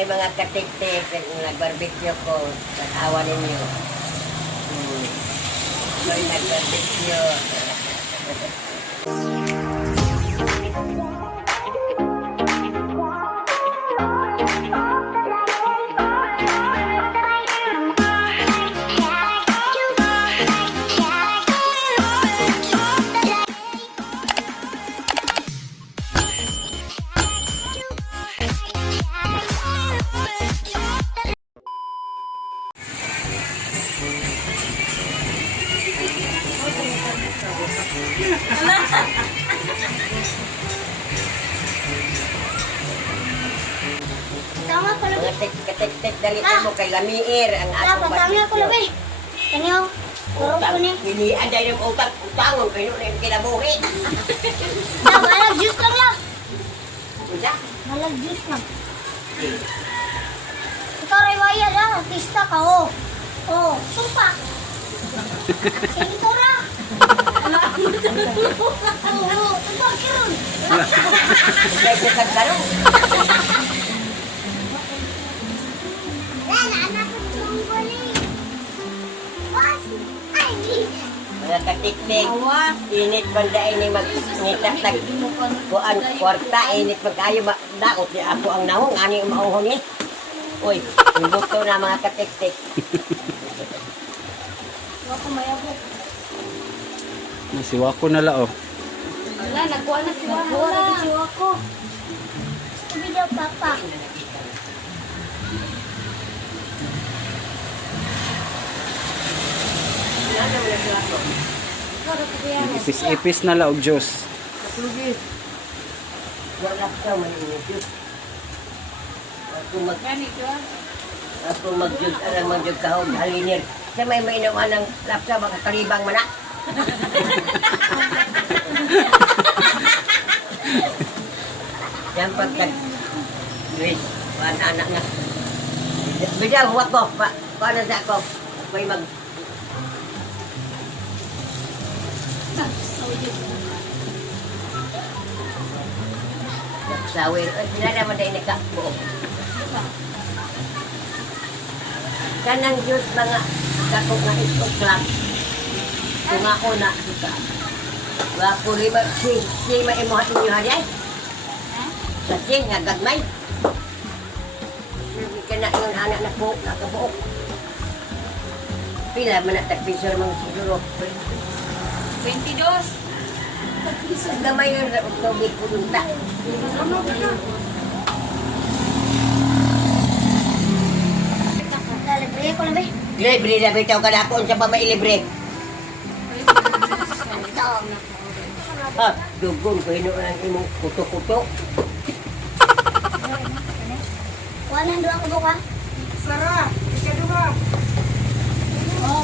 Ay, mga katik-tik, nag-barbecue ko. Nag-awa ninyo. Ako'y nag-barbecue. Tama ko Mga labi. katik-tik, dali mo kay Lamiir. Ang Ah, atong patama ko labi. Kanyo. Puro ko ni. Hindi, anday ng utang-utangon. Kayo na yung kinabuhi. Na malag juice lang lang. Usa? Malag juice lang. Ikaw ray waya lang, artista ka oh. Oh, sumpa. Sige to ra. Oh, tumpag kiron. Uday sa tagkarong. Wala na ko tumboli. Bas. Ay. Mga katik-tik. Init banda ini mag-ngitak-tak. Kuan kwarta, init magkayo. Daot ni ako ang nahong. Ano yung mauhon ni? Uy, buto na mga katik-tik. Wako mayabot. Siwa ko na lao. Wala, nagkuha na si Wako. Nagkuha na si Wako. Sabi daw, Papa. Ipis-ipis na lao, Diyos. Sugi. Wala ka man init. Ako mag-jud, alam mag-jud kahog, halinir. Sa may mainuman ng lapsa, baka kalibang mana. Yan pagkat Grace, anak na. Bisa, huwag ko. Paano sa ako? May mag... Sawir. Sila naman dahil nagkabuo. Kanang Diyos mga kako nga isok lang. Kung ako na kita. Wako riba si maimuhat ninyo hari ay. Sa sin nga gagmay. Kaya yung anak na po, nakabuok. Pila man na tagpisor mga siguro. 22. Ang gamay yun na tubig kulunta. Libre ko labi. Libre na bitaw ka na ako sa pa mailibre. Ah, dugon ko ino ang imong kuto-kuto. Wala dua ko buka. Sarah, ikaduha.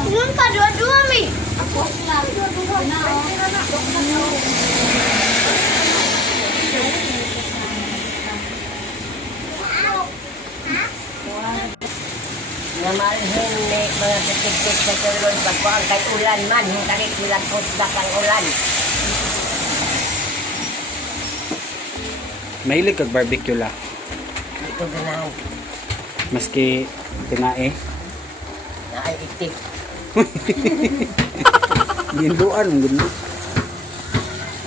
Yun pa dua-dua mi. Ako na dua-dua na. Namalhin ni mga katik-tik sa tulon pagkuang kay ulan man, hintari ulan ko bakang ulan. Mahilig kag barbecue la. Ito ganahan, Maski tinae. na ay itik. Ginduan ang gundo.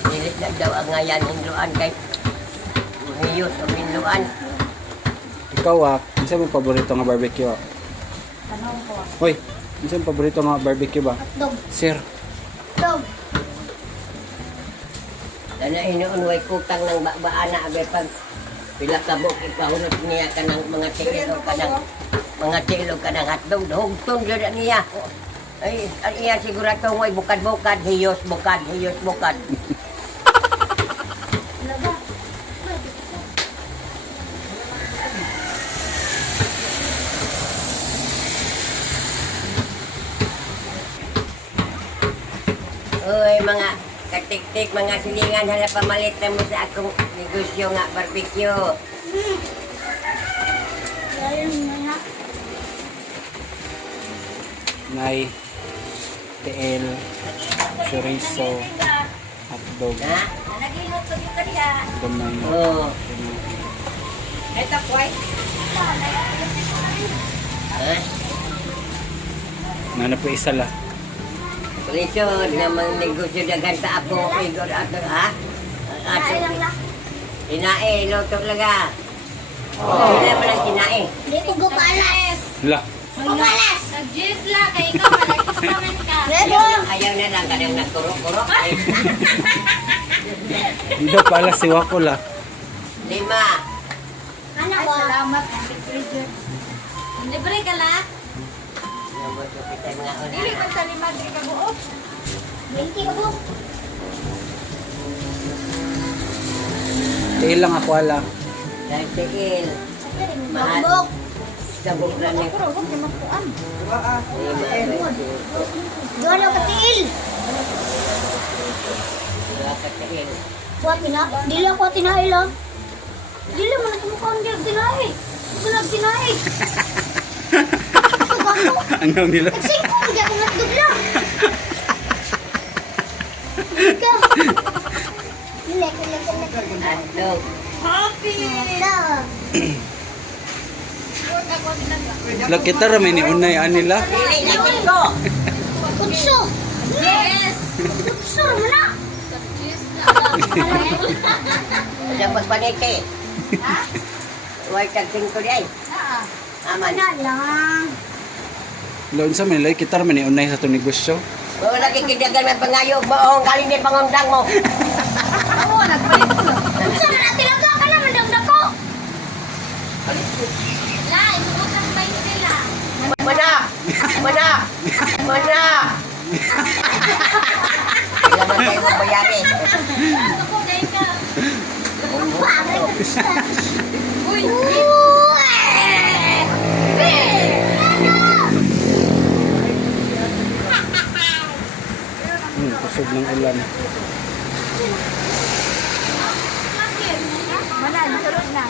Nilit na daw ang ngayan, hinduan kay Hiyot o hinduan. Ikaw unsa mo paborito nga barbecue? Tanong ko. Hoy, unsa mo paborito nga barbecue ba? Dog. Sir. Dog. Dana hinuon way kutang ng baana abay pag pila ka buk ipahunot niya ka ng mga tilo ka ng mga tilo ka ng hotdog hugton gyud niya. Ay, ang iya sigurado way bukad-bukad, hiyos bukad. Laga. Uy, mga katik-tik, mga silingan, hala pamalit na mo sa akong negosyo nga, barbecue. Lalim na na. Nay, TL, chorizo, hotdog, Ha? Naginot ko dito diha. gamay. Oo. Ito po ay. Ha? Nanap po isa la. Lisod na mga negosyo dagan sa ako. Igor ato, ha? Ato. Kinae, loto laga. Wala mo lang kinae. Hindi ko gupalas. La. Gupalas. Nag-juice la, kay ikaw malagkis naman ka. Ayaw na lang kanang nagkurok-kurok. Ay, Di daw pala si Wako la. 5. Ano Ay, ba? salamat. Libre ka la? Nabutupitan nga una. Dili man sa lima, dili ka buo. 20 ka po. Dahil lang ako ala. Dahil tigil. Mahal. Bambok. Sabog na ni. Pero huwag naman kuan. 5. Doon ako katil. Wala ka tigil. Buat tina. Dili ako tinahi lang. Dili mo na kumukha hindi tinahi. Ito nagtinahi. Ito gamo. Ano nila? Nagsingko, hindi ako natdugla. Ika. Lek. Adlog. Happy! Sa. La kita ra may ni unay anila. Dili na ko. Kutso. Yes! Kutso mo na. Nag-juice la. Ada pagpanike. Ha? Huwag kagsin ko di ay. Naa. Aman. Ano lang. Laon sa may kita ra may ni unay sa to negosyo. Wala kikidagan may pangayog mo. Ang galing ni pangundang mo. Oo, nagpalit ko. Kutso na natin lang ka na mandamda ko. La, inuutang 20 la. Mana? Mana? Mana? Laman kayo mo bayari. Ako, gay ka. Pare. Uy! Kusog ng ulan. Mana, sulod na.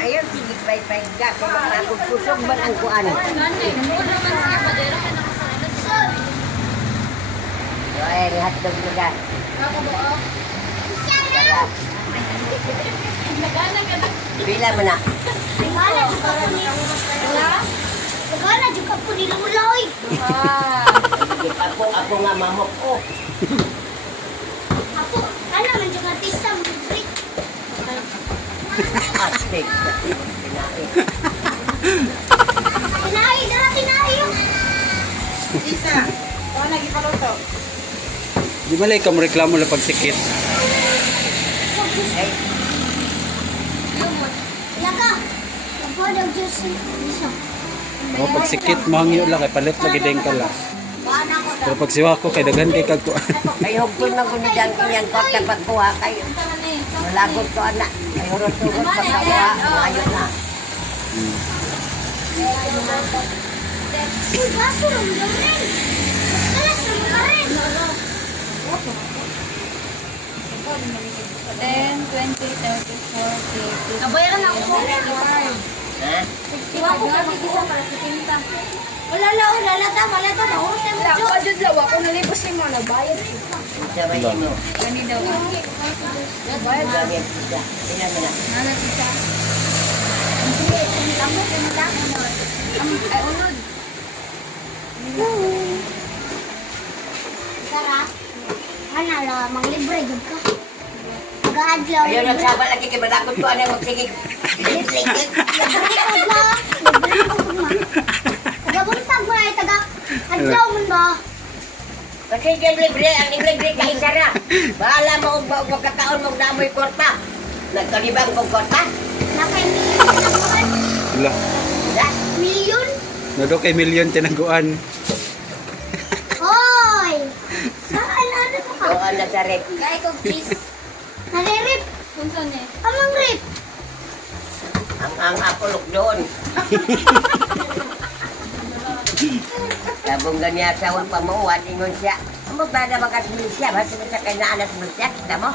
Ayaw, sige, bye-bye ka. Kung makapagpusog ba ang kuan? Gani, mura man siya. Padero ka nakasalanas. Ay, hotdog na ka. Ako buo. Sarap. Nagana ka na. Pila mo na. Wala juga po ni. La? Wala juga po ni Lumuloy. Ah. Sige, ako nga mamok. Oh, Ako, ano man juga artista mo. Break. astig. Kinain. Tinahi na tinahi yung. Isa. Ikaw lagi paluto. Di ba lay ka mo reklamo la pagsikit? Ay, Lumot. Laka. Ako daw Diyos. Isa. O pagsikit mahangyo la kay palit lagi din ka la. Bana ko daw. Pero pag si Wako kay daghan kay kag kuan. ay hugtol na kung niyang kanyang kwarta pagkuha kayo. Malagot to anak. Ay hurot-hurot pagkuha. Ayun na. Uy, baso lang daw rin. Kalas lang ka rin. 10, 20, 30, 40, 50. Nabayaran ako mo. Ha? Iwan ko kami isa para sa tinta. Wala ta. Mahurot tayo mo Ako, Diyos. adjud lawa ko nalibos ni mo. Nabayad. Sabay mo. Gani daw. Nabayad. Bagay siya. Pila mo na. Nana isa. Ay, unod. Tara. Ano lang, manglibre yun ka. Mag-aadlaw. Ayun, nagsaba lagi kay Badakot ko. Ano yung magsigig? Likit-likit. Libre ko ba? Libre ko ba? Taga-buntag mo ay taga-adlaw mo ba? Kasi dyan libre, ang libre ka isara. Bahala mo kung magkataon mong damoy korta. Nagkalibang kong korta. Naka-million na naman. La. Ha? Million? Nado kay milyon tinaguan. Hoy! Saan ano mo ka? Doon na sa rep. Kaya ikaw, please. Nare-rip. Kung saan eh. Amang rip. Ang apulok doon. Sabong ganyan asawa pa mo, watingon siya. Ang magbada makasili siya, basta sa kanya anak mo siya, kita mo?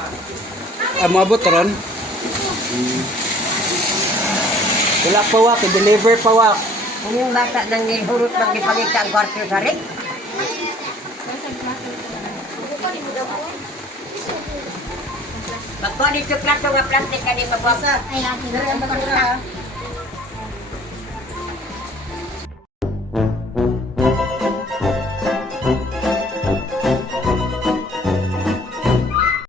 Amabot ron. Wala pa Wak, i-deliver pa Wak. Kung yung bata nang nilhurot ng ipalita ang kwarto sa rep, Magkuha dito plato nga plastic ka di mabasa. Ay, ate. Dari ang basura.